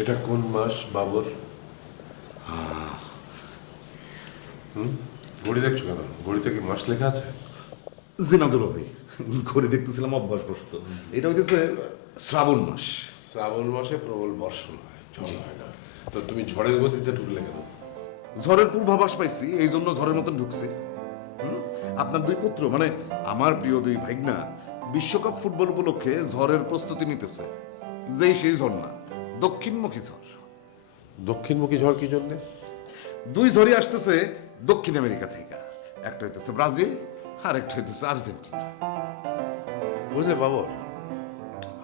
এটা কোন মাস বাবর? ঘড়ি দেখছো কেন? ঘড়িতে কি মাস লেখা আছে? জি না দুলা ভাই, ঘড়ি দেখতেছিলাম অভ্যাসবশত। এটা হইতেছে শ্রাবণ মাস। শ্রাবণ মাসে প্রবল বর্ষণ হয়, ঝড় হয় না। তো তুমি ঝড়ের গতিতে ঢুকলে কেন? ঝড়ের পূর্বাভাস পাইছি, এই জন্য ঝড়ের মতন ঢুকছে। আপনার দুই পুত্র মানে আমার প্রিয় দুই ভাইগনা বিশ্বকাপ ফুটবল উপলক্ষে ঝড়ের প্রস্তুতি নিতেছে। যেই সেই ঝড় না, দক্ষিণমুখী ঝড়। দক্ষিণমুখী ঝড় কি জন্যে? দুই ঝড়ই আসতেছে দক্ষিণ আমেরিকা থেকে। একটা হইতেছে ব্রাজিল, আর একটা হইতেছে আর্জেন্টিনা। বুঝলে বাবর,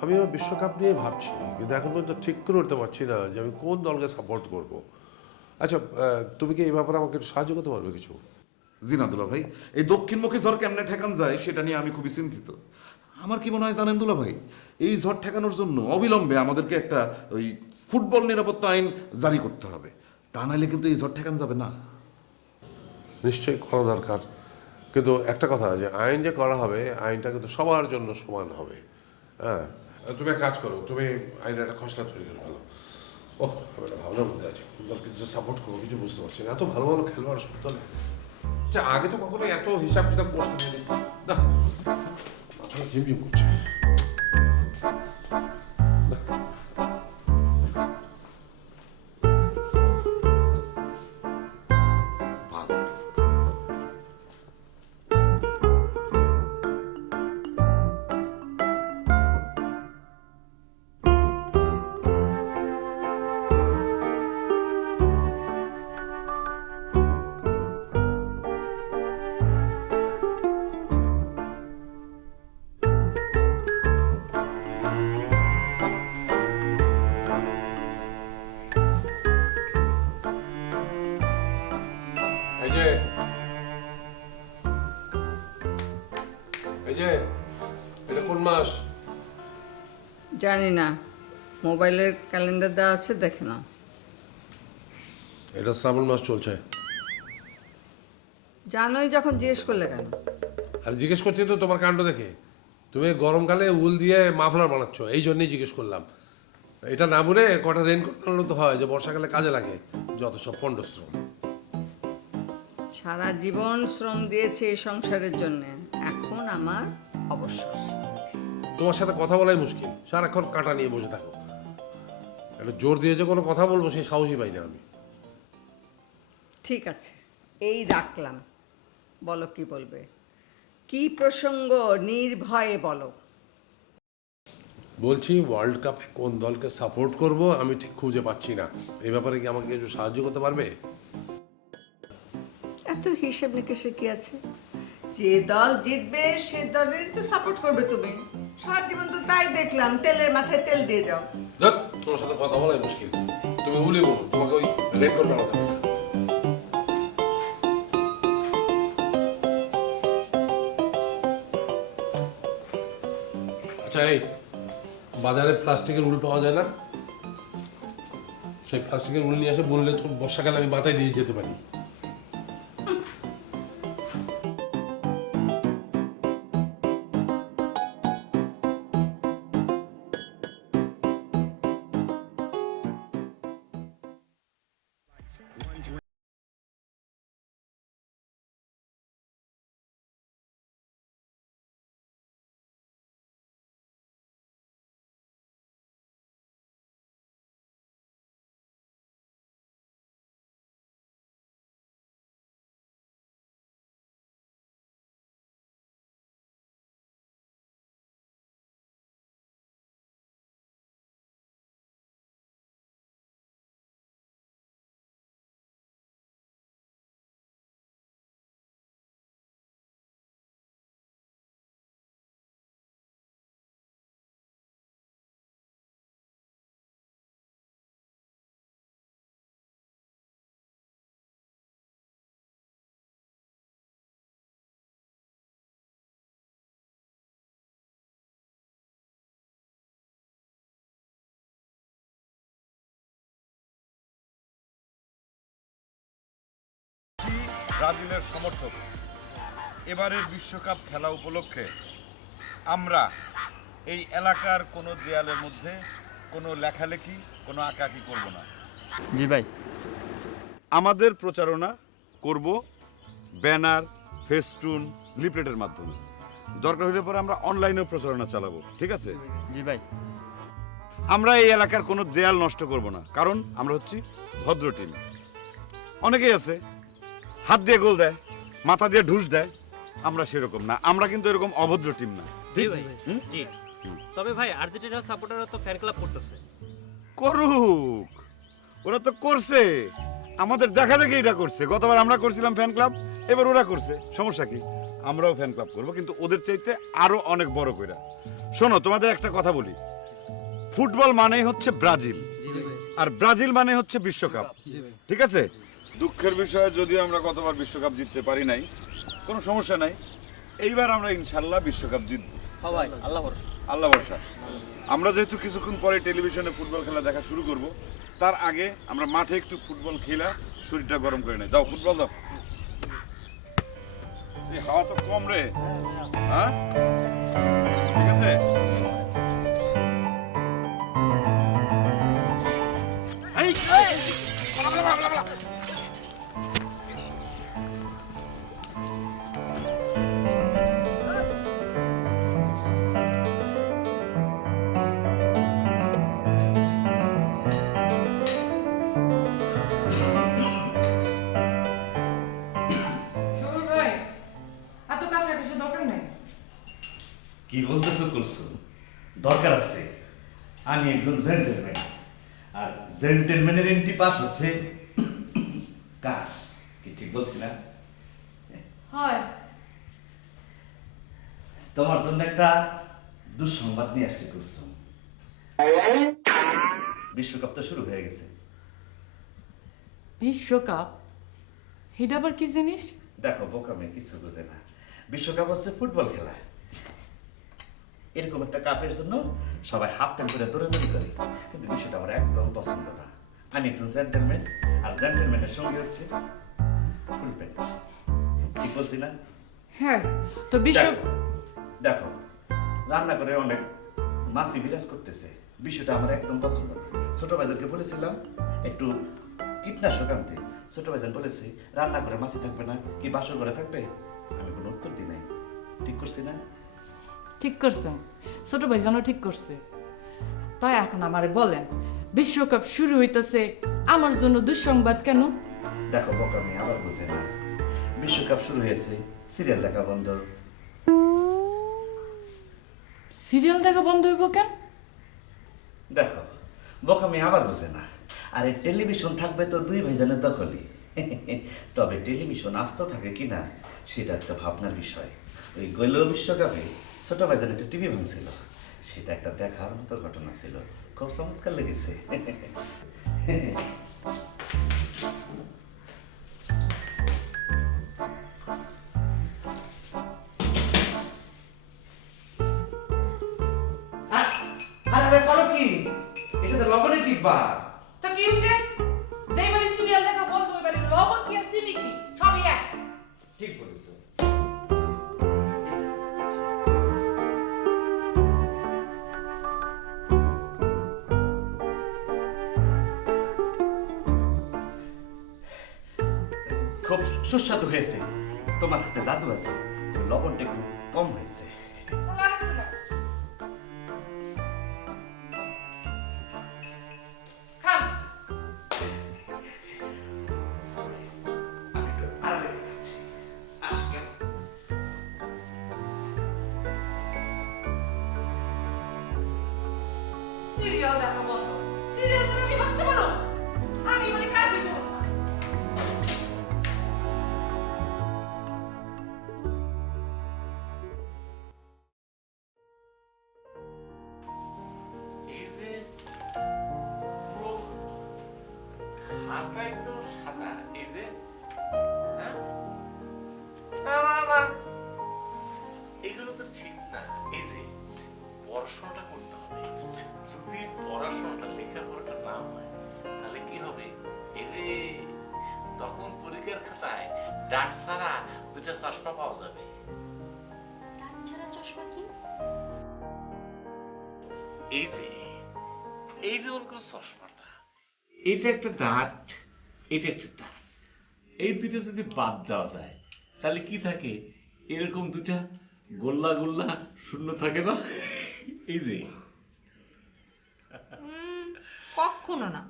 আমিও বিশ্বকাপ নিয়ে ভাবছি, কিন্তু এখন পর্যন্ত ঠিক করে উঠতে পারছি না যে আমি কোন দলকে সাপোর্ট করব। আচ্ছা, তুমি কি এই ব্যাপারে আমাকে একটু সাহায্য করতে পারবে কিছু? জি না দুলা ভাই, এই দক্ষিণমুখী ঝড় কেমনে ঠেকান যায় সেটা নিয়ে আমি খুবই চিন্তিত। আমার কি মনে হয় জানেন দুলা ভাই, এই ঝড় ঠেকানোর জন্য অবিলম্বে আমাদেরকে একটা ওই ফুটবল নিরাপত্তা আইন জারি করতে হবে। তা নাহলে কিন্তু এই ঝড় ঠেকানো যাবে না। নিশ্চয়ই করা দরকার, কিন্তু একটা কথা, যে আইন যে করা হবে, আইনটা কিন্তু সবার জন্য সমান হবে। হ্যাঁ, তুমি এক কাজ করো, তুমি আইনের একটা খসড়া তৈরি করে ফেলো। ওহ, আমি একটা ভাবনার মধ্যে আছি, ফুটবলকে যে সাপোর্ট করবো কিছু বুঝতে পারছি না। এত ভালো ভালো খেলোয়াড় সব দলে। আচ্ছা, আগে তো কখনো এত হিসাব কিতাব করতে হয়নি না, মাথা ঝিমঝিম করছে। ভালো। এই যে এই যে এটা কোন মাস? জানি না, মোবাইলের ক্যালেন্ডার দেওয়া আছে, দেখে নাও। এটা শ্রাবণ মাস চলছে। জানোই যখন জিজ্ঞেস করলে কেন? আর জিজ্ঞেস করছি তো তোমার কাণ্ড দেখে, তুমি গরমকালে উল দিয়ে মাফলার বানাচ্ছ, এই জন্যই জিজ্ঞেস করলাম। এটা না বলে কটা রেনকোট বানানো তো হয়, যে বর্ষাকালে কাজে লাগে। যত সব পণ্ডশ্রম। সারা জীবন শ্রম দিয়েছে এই সংসারের জন্য, এখন আমার অবসর। তোমার সাথে কথা বলাই মুশকিল, সারাক্ষণ কাঁটা নিয়ে বসে থাকো। একটা জোর দিয়ে যে কোনো কথা বলবো সেই সাহসই পাই না আমি। ঠিক আছে, এই রাখলাম। বলো কি বলবে, কি প্রসঙ্গ, নির্ভয়ে বলো। বলছি, ওয়ার্ল্ড কাপে কোন দলকে সাপোর্ট করব আমি ঠিক খুঁজে পাচ্ছি না। এই ব্যাপারে কি আমাকে একটু সাহায্য করতে পারবে? এত হিসেব নিকেশে কি আছে? যে দল জিতবে সে দলের তো সাপোর্ট করবে তুমি। সারা জীবন তো তাই দেখলাম, তেলের মাথায় তেল দিয়ে যাও। ধুৎ, তোমার সাথে কথা বলাই মুশকিল। তুমি উলি বলো, তোমাকে ওই রেনকোট বানাতে হবে না। আচ্ছা, এই বাজারে প্লাস্টিকের উল পাওয়া যায় না? সেই প্লাস্টিকের উল নিয়ে এসে বললে তো বর্ষাকালে আমি মাথায় দিয়ে যেতে পারি। ব্রাজিলের সমর্থক। এবারের বিশ্বকাপ খেলা উপলক্ষে আমরা এই এলাকার কোনো দেয়ালের মধ্যে কোনো লেখালেখি কোনো আঁকাআঁকি করব না। জি ভাই। আমাদের প্রচারণা করব ব্যানার, ফেস্টুন, লিফলেটের মাধ্যমে। দরকার হলে পরে আমরা অনলাইনেও প্রচারণা চালাবো, ঠিক আছে? জি ভাই। আমরা এই এলাকার কোনো দেয়াল নষ্ট করব না, কারণ আমরা হচ্ছি ভদ্র টিম। অনেকেই আছে হাত দিয়ে গোল দেয়, মাথা দিয়ে ঢুস দেয়, আমরা সেরকম না। আমরা কিন্তু এরকম অভদ্র টিম না। জি ভাই। জি। তবে ভাই আর্জেন্টিনার সাপোর্টাররা তো ফ্যান ক্লাব করতেছে। করুক, ওরা তো করছে, আমাদের দেখা দেখে এটা করছে। গতবার আমরা করছিলাম ফ্যান ক্লাব, এবার ওরা করছে, সমস্যা কি? আমরাও ফ্যান ক্লাব করবো, কিন্তু ওদের চাইতে আরো অনেক বড় কইরা। শোনো, তোমাদের একটা কথা বলি, ফুটবল মানেই হচ্ছে ব্রাজিল, আর ব্রাজিল মানে হচ্ছে বিশ্বকাপ, ঠিক আছে? দুঃখের বিষয়, যদিও আমরা গতবার বিশ্বকাপ জিততে পারি নাই, কোনো সমস্যা নাই। এইবার আমরা ইনশাল্লাহ বিশ্বকাপ জিতবো। হ্যাঁ ভাই, আল্লাহ ভরসা। আল্লাহ ভরসা। আমরা যেহেতু কিছুক্ষণ পরে টেলিভিশনে ফুটবল খেলা দেখা শুরু করব, তার আগে আমরা মাঠে একটু ফুটবল খেলা শরীরটা গরম করে নেই। দাও ফুটবল দাও। এই হাওয়া তো কম রে, হ্যাঁ? ঠিক আছে। শোনো ভাই, এত কাছাকাছি দরকার নেই। কি বলতেছো কুলসুম? দরকার আছে। আমি একজন জেন্টেলম্যান, আর জেন্টেলম্যানের এন্ট্রি পাস হচ্ছে কাশ। কি ঠিক বলছি না? হয়, তোমার জন্য একটা দুঃসংবাদ নিয়ে আসছি কুলসুম। বিশ্বকাপ তো শুরু হয়ে গেছে। বিশ্বকাপ? এটা আবার কি জিনিস? দেখো, বোকা মেয়ে কিছু বোঝে না। বিশ্বকাপ হচ্ছে ফুটবল খেলা। এরকম একটা কাপের জন্য সবাই হাফ টাইম করে দৌড়াদৌড়ি করে, কিন্তু বিষয়টা আমার একদম পছন্দ না। আমি একজন জেন্টেলম্যান, আর জেন্টেলম্যানের সঙ্গে হচ্ছে ফুল প্যান্ট। ঠিক বলছি না? হ্যাঁ, তো বিশ্ব দেখো, দেখো, রান্না করে অনেক মাছি বিরাজ করতেছে, বিষয়টা আমার একদম পছন্দ না। ছোট ভাইদেরকে বলেছিলাম একটু কীটনাশক আনতে, ছোট ভাইজান বলেছে রান্না করে মাছি থাকবে না, কি বাসর ঘরে থাকবে? আমি কোনো উত্তর দিই নাই। ঠিক করছি না? ঠিক করছেন, ছোট ভাই যেন ঠিক করছে। তাই এখন আমারে বলেন, বিশ্বকাপ শুরু হইতেছে, আমার জন্য দুঃসংবাদ কেন? দেখো বোকা মেয়ে আবার বুঝে না। বিশ্বকাপ শুরু হয়েছে, সিরিয়াল দেখা বন্ধ। সিরিয়াল দেখা বন্ধ হইব কেন? দেখো, বোকা মেয়ে আবার বুঝে না। আর এই টেলিভিশন থাকবে তো দুই ভাইজানের দখলে। তবে টেলিভিশন আস্ত থাকে কিনা সেটা একটা ভাবনার বিষয়। ওই গেল বিশ্বকাপে ছোট ভাইজান একটা টিভি ভাঙছিল, সেটা একটা দেখার মতো ঘটনা ছিল, খুব চমৎকার লেগেছে। আরে করো কি? এটা তো লবণে টিপবা। তা কি হইছে? যেইবারে সিরিয়াল দেখা বন্ধ হইবারে লবণ কি আর চিনি কি সবই এক। ঠিক বলেছো। খুব সুস্বাদু হয়েছে। তোমার হাতে জাদু আছে, তবে লবণটা একটু কম হয়েছে। খান। আমি একটু আড়ালে দেখাচ্ছি। আসো কেমন? সিরিয়াল দেখা বন্ধ। সিরিয়াল ছাড়া কি বাঁচতে পারো? আমি মানে কাজই করব না। এই যে পুরো খাতায় তো সাদা, এই যে হ্যাঁ? না না না, এগুলো তো ঠিক না। এই যে পড়াশোনাটা করতে হবে, যদি পড়াশোনাটা লেখাপড়াটা না হয় তাহলে কি হবে? এই যে তখন পরীক্ষার খাতায় ডাট ছাড়া দুটা চশমা পাওয়া যাবে। ডান ছাড়া চশমা কি? এই যে এই যে মনে করো চশমাটা, এটা একটা দাঁত, এটা একটা দাঁত, এই দুটো যদি বাদ দেওয়া যায় তাহলে কি থাকে? এরকম দুটা গোল্লা গোল্লা শূন্য থাকে না? এই যে কখনো না।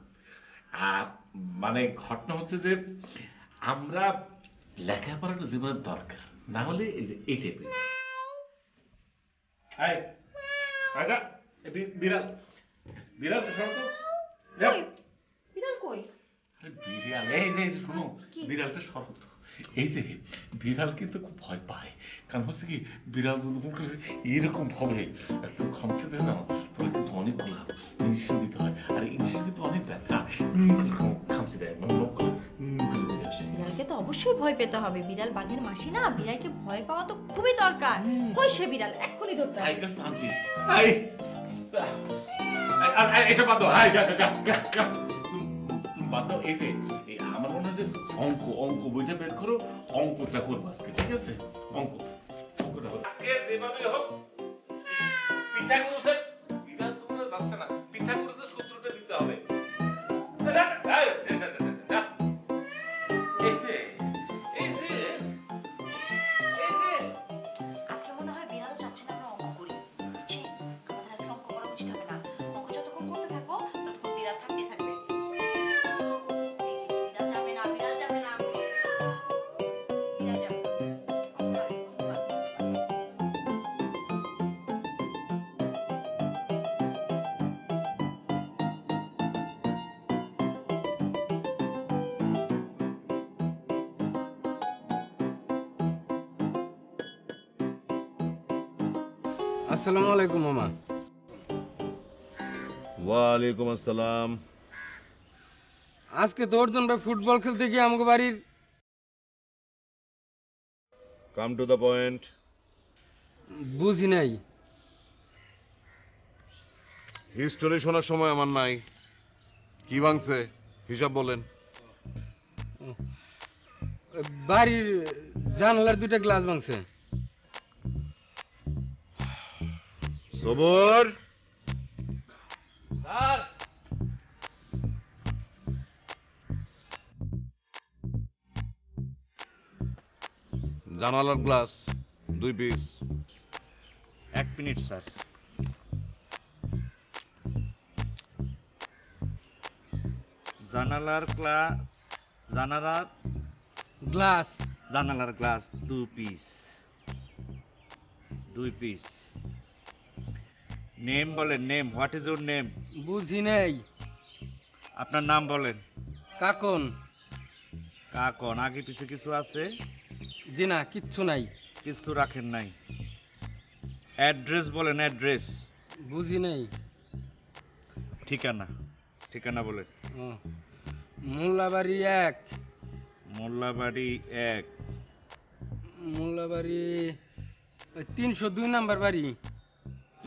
মানে ঘটনা হচ্ছে যে আমরা লেখাপড়াটা জীবনের দরকার, না হলে এই যে এই টাইপের বিড়াল বিড়াল তো সরো তো। যাও। বিড়াল কই? আরে বিড়াল, এই যে শোনো, বিড়ালটা সরো তো। এই যে বিড়াল কিন্তু খুব ভয় পায়, কারণ হচ্ছে কি বিড়াল যদি মনে করছে এরকম হবে একদম খামছে দেয় না, তাহলে কিন্তু অনেক গোলাপ ইঞ্জেকশন দিতে হয়, আর ইঞ্জেকশন কিন্তু অনেক ব্যথা, খামছে দেয় বিড়ালকে তো অবশ্যই ভয় পেতে হবে, বিড়াল বাঘের মাসি না, বিড়ালকে ভয় পাওয়া তো খুবই দরকার। কই সে বিড়াল? এক্ষুনি ধরতে হবে। টাইগার শান্তি এসব বাদ দাও, তুমি বাদ দাও। এই যে আমার মনে হয় যে অঙ্ক অঙ্ক বইটা বের করো, অঙ্কটা করবো আজকে, ঠিক আছে? অঙ্কটা করো আজকে যেভাবে হোক। পিথাগোরাসের বিধান তোমরা যাচ্ছে না, পিথাগোরাসের সূত্রটা দিতে হবে। আজকে মনে হয় বিড়াল চাচ্ছে না আমরা অঙ্ক করি, বুঝছেন? আমাদের আজকে অঙ্ক করা উচিত হবে না। অঙ্ক যতক্ষণ করতে থাকবো ততক্ষণ বিড়াল থাকতে থাকবে। এই যে বিড়াল যাবে না, বিড়াল যাবে না, বিড়াল যাবে না। আসসালামু আলাইকুম মামা। ওয়ালাইকুম আসসালাম। আজকে তো অর্জুন ভাই ফুটবল খেলতে গিয়ে আমাকে বাড়ির কাম টু দ্য পয়েন্ট। বুঝি নাই। হিস্টোরি শোনার সময় আমার নাই। কি ভাঙছে হিসাব বলেন। বাড়ির জানালার দুইটা গ্লাস ভাঙছে। সবর। স্যার জানালার গ্লাস 2 পিস। 1 minute sir. জানালার গ্লাস, জানালার গ্লাস জানালার গ্লাস 2 পিস, 2 পিস। নেম বলেন, name, what is your name? বুঝি নাই। আপনার নাম বলেন। কাকন। কাকন, আগে পিছে কিছু আছে? জি না, কিচ্ছু নাই। কিছু রাখেন নাই। অ্যাড্রেস বলেন, অ্যাড্রেস। বুঝি নাই। ঠিকানা, ঠিকানা বলেন। মোল্লাবাড়ি 1। মোল্লাবাড়ি 1। মোল্লাবাড়ি 302 নাম্বার বাড়ি,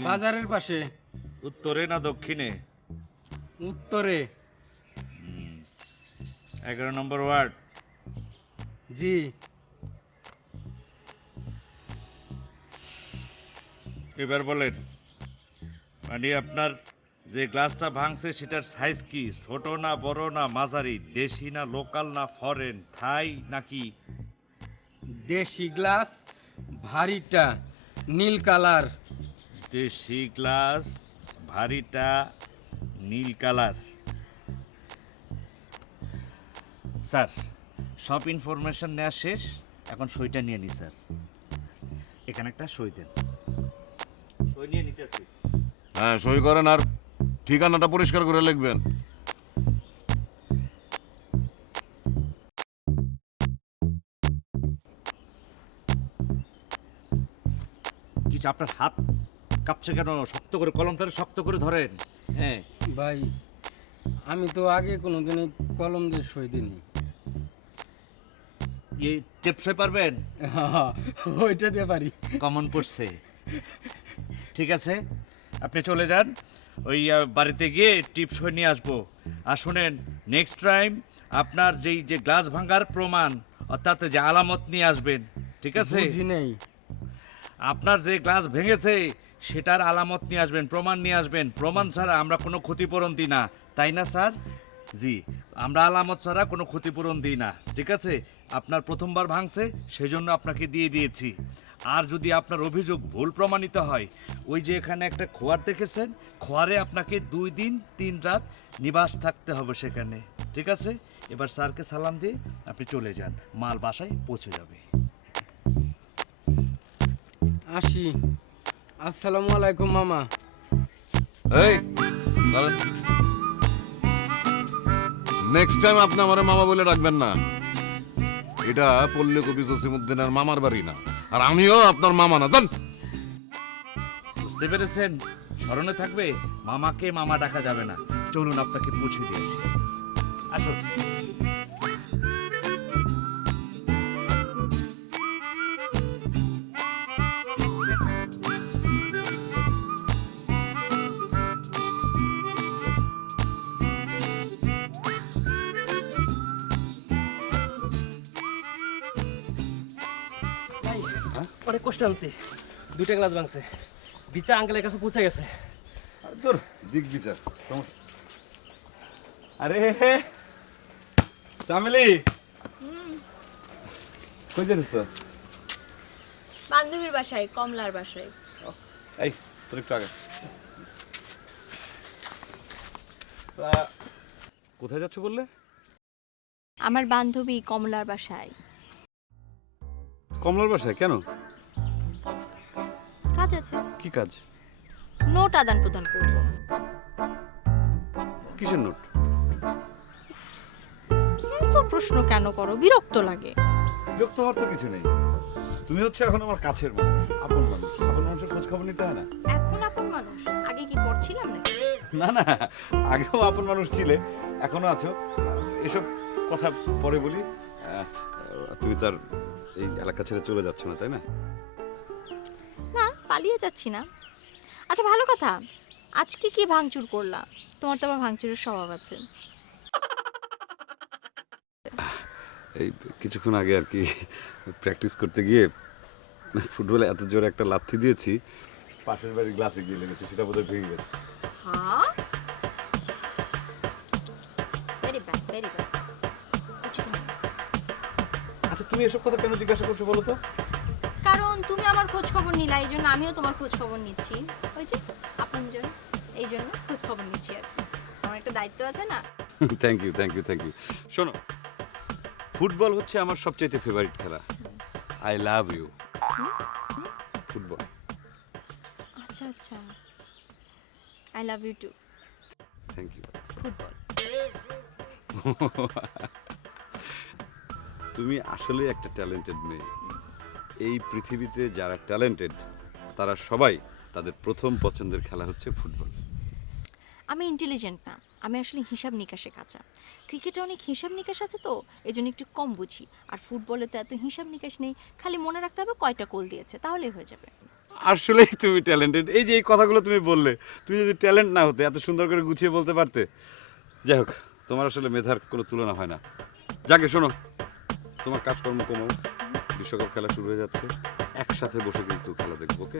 বাজারের পাশে। উত্তরে না দক্ষিণে? উত্তরে। 11 নম্বর ওয়ার্ড। জি। এবার বলেন, মানে আপনার যে গ্লাসটা ভাঙছে সেটার সাইজ কি? ছোট না বড় না মাঝারি? দেশি না লোকাল না ফরেন? থাই নাকি? দেশি গ্লাস, ভারীটা, নীল কালার। দেশি গ্লাস, ভারীটা, নীল কালার। স্যার, সব ইনফরমেশন নেওয়া শেষ, এখন সইটা নিয়ে নি স্যার। এখানে একটা সই দেন। সই নিয়ে নিতেছি। হ্যাঁ, সই করেন আর ঠিকানাটা পরিষ্কার করে লিখবেন। কিছু আপনার হাত কাঁপছে কেন? শক্ত করে কলমটা শক্ত করে ধরেন। হ্যাঁ ভাই, আমি তো আগে কোনোদিনই কলম দিয়ে সই দিইনি। এই টেপ সই পারবেন? ওইটা দিয়ে পারি। কমন পড়ছে। ঠিক আছে, আপনি চলে যান, ওই বাড়িতে গিয়ে টিপ সই নিয়ে আসবো। আর শোনেন, নেক্সট টাইম আপনার যেই যে গ্লাস ভাঙার প্রমাণ অর্থাৎ যে আলামত নিয়ে আসবেন, ঠিক আছে? বুঝি নেই। আপনার যে গ্লাস ভেঙেছে সেটার আলামত নিয়ে আসবেন, প্রমাণ নিয়ে আসবেন। প্রমাণ ছাড়া আমরা কোনো ক্ষতিপূরণ দিই না, তাই না স্যার? জি, আমরা আলামত ছাড়া কোনো ক্ষতিপূরণ দিই না, ঠিক আছে? আপনার প্রথমবার ভাঙছে, সেই জন্য আপনাকে দিয়ে দিয়েছি। আর যদি আপনার অভিযোগ ভুল প্রমাণিত হয়, ওই যে এখানে একটা খোয়ার দেখেছেন, খোয়ারে আপনাকে 2 দিন 3 রাত নিবাস থাকতে হবে সেখানে, ঠিক আছে? এবার স্যারকে সালাম দিয়ে আপনি চলে যান, মাল বাসায় পৌঁছে যাবে। আসি। আসসালামু আলাইকুম মামা। এই নেক্সট টাইম আপনি আমার মামা বলে রাখবেন না। এটা পল্লী কবি জসিমউদ্দিনের মামার বাড়ি না, আর আমিও আপনার মামা না, জান। বুঝতে পেরেছেন? স্মরণে থাকবে, মামাকে মামা ডাকা যাবে না। চলুন আপনাকে পৌঁছে দিয়ে আসি। আসুন। ভাই অনেক কষ্ট আনছি, 2টা গ্লাস ভাঙছে, বিচার আঙ্কেলের কাছে পৌঁছে গেছে। তোর দিক বিচার সমস্যা। আরে চামেলি, কই যাচ্ছ? বান্ধবীর বাসায়, কমলার বাসায়। এই তোর একটু আগে। কোথায় যাচ্ছ বললে? আমার বান্ধবী কমলার বাসায়। কমলার বাসায় কেন? কাজ আছে, কি কাজ? নোট আদান প্রদান করবো। কিসের নোট? এত প্রশ্ন কেন করো, বিরক্ত লাগে। বিরক্ত হওয়ার তো কিছু নেই। তুমি হচ্ছে এখন আমার কাছের মানুষ, আপন মানুষ। আপন মানুষের খোঁজ খবর নিতে হয় না? এখন আপন মানুষ, আগে কি পড়ছিলাম নাকি? না না, আগেও আপন মানুষ ছিলে, এখনো আছো। এসব কথা পরে বলি। তুমি তার এই এলাকা ছেড়ে চলে যাচ্ছ না, তাই না? না, পালিয়ে যাচ্ছি না। আচ্ছা ভালো কথা, আজকে কি ভাঙচুর করলাম? তোমার তো আবার ভাঙচুরের স্বভাব আছে। এই কিছুক্ষণ আগে আর কি প্র্যাকটিস করতে গিয়ে ফুটবলে এত জোরে একটা লাথি দিয়েছি, পাশের বাড়ির গ্লাসে গিয়ে লেগেছে, সেটা বোধহয় ভেঙে গেছে। হ্যাঁ, ভেরি ব্যাড, ভেরি ব্যাড। উচিত হয়নি। আচ্ছা তুমি এসব কথা কেন জিজ্ঞাসা করছো বলো তো? কারণ তুমি আমার খোঁজ খবর নিলা, এই জন্য আমিও তোমার খোঁজ খবর নিচ্ছি। ওই যে আপনজন, এই জন্য খোঁজ খবর নিচ্ছি আর কি। আমার একটা দায়িত্ব আছে না। Thank you, thank you, thank you. শোনো, ফুটবল হচ্ছে আমার সবচেয়ে ফেভারিট খেলা। I love you. ফুটবল। আচ্ছা আচ্ছা, I love you too. Thank you. Football. তুমি আসলে একটা ট্যালেন্টেড মেয়ে। এই পৃথিবীতে যারা ট্যালেন্টেড তারা সবাই তাদের প্রথম পছন্দের খেলা হচ্ছে ফুটবল। আমি ইন্টেলিজেন্ট না, আমি আসলে হিসাব নিকাশে কাঁচা। ক্রিকেটে অনেক হিসাব নিকাশ আছে তো, এই জন্য একটু কম বুঝি। আর ফুটবলে তো এত হিসাব নিকাশ নেই, খালি মনে রাখতে হবে কয়টা গোল দিয়েছে, তাহলেই হয়ে যাবে। আসলেই তুমি ট্যালেন্টেড। এই যে এই কথাগুলো তুমি বললে, তুমি যদি ট্যালেন্ট না হতে, এত সুন্দর করে গুছিয়ে বলতে পারতে। যাই হোক, তোমার আসলে মেধার কোনো তুলনা হয় না। যাকে শোনো, তোমার কাজকর্ম কমাও, বিশ্বকাপ খেলা শুরু হয়ে যাচ্ছে, একসাথে বসে কিন্তু খেলা দেখবো, ওকে?